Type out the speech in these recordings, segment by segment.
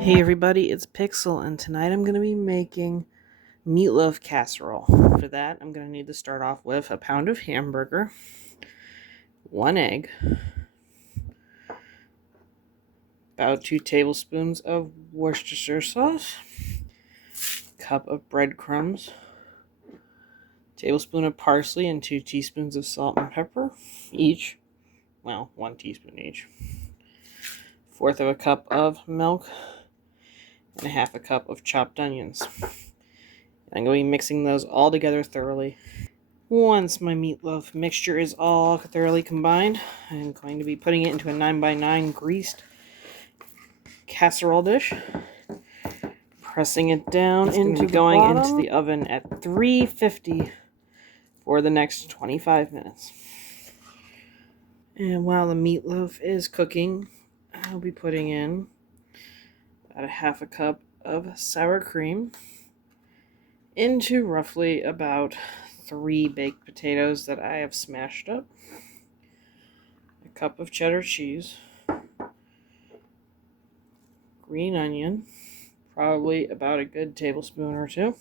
Hey everybody, it's Pixel, and tonight I'm going to be making meatloaf casserole. For that, I'm going to need to start off with a pound of hamburger, 1 egg, about 2 tablespoons of Worcestershire sauce, cup of breadcrumbs, tablespoon of parsley, and 2 teaspoons of salt and pepper each. Well, 1 teaspoon each. 1/4 of a cup of milk, and 1/2 a cup of chopped onions. I'm going to be mixing those all together thoroughly. Once my meatloaf mixture is all thoroughly combined, I'm going to be putting it into a 9x9 greased casserole dish, pressing it down into the oven at 350 for the next 25 minutes. And while the meatloaf is cooking, I'll be putting in about 1/2 a cup of sour cream into roughly about 3 baked potatoes that I have smashed up, a cup of cheddar cheese, green onion, probably about a good tablespoon or 2,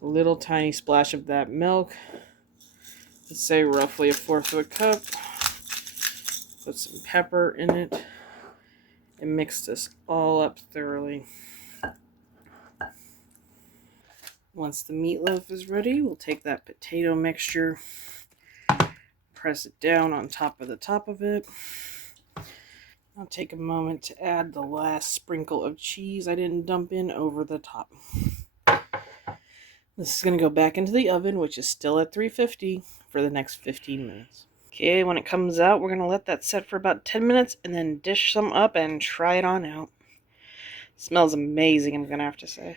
a little tiny splash of that milk, let's say roughly 1/4 of a cup, put some pepper in it, and mix this all up thoroughly. Once the meatloaf is ready, we'll take that potato mixture, press it down on top of it. I'll take a moment to add the last sprinkle of cheese I didn't dump in over the top. This is going to go back into the oven, which is still at 350, for the next 15 minutes. Okay, when it comes out, we're going to let that set for about 10 minutes and then dish some up and try it on out. It smells amazing, I'm going to have to say.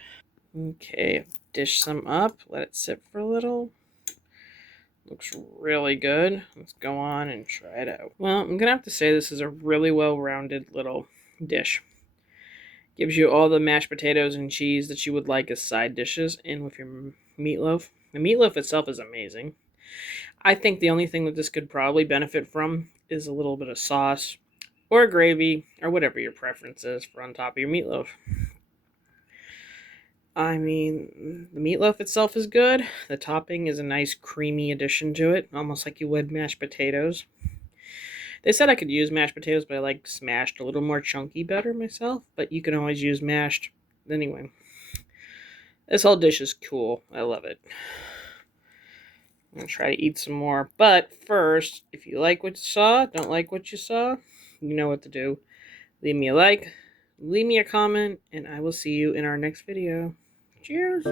Okay, dish some up, let it sit for a little. Looks really good. Let's go on and try it out. Well, I'm going to have to say this is a really well-rounded little dish. Gives you all the mashed potatoes and cheese that you would like as side dishes in with your meatloaf. The meatloaf itself is amazing. I think the only thing that this could probably benefit from is a little bit of sauce or gravy or whatever your preference is for on top of your meatloaf. I mean, the meatloaf itself is good. The topping is a nice creamy addition to it, almost like you would mashed potatoes. They said I could use mashed potatoes, but I like smashed a little more chunky better myself, but you can always use mashed. Anyway, this whole dish is cool. I love it. I'm going to try to eat some more, but first, if you like what you saw, don't like what you saw, you know what to do. Leave me a like, leave me a comment, and I will see you in our next video. Cheers!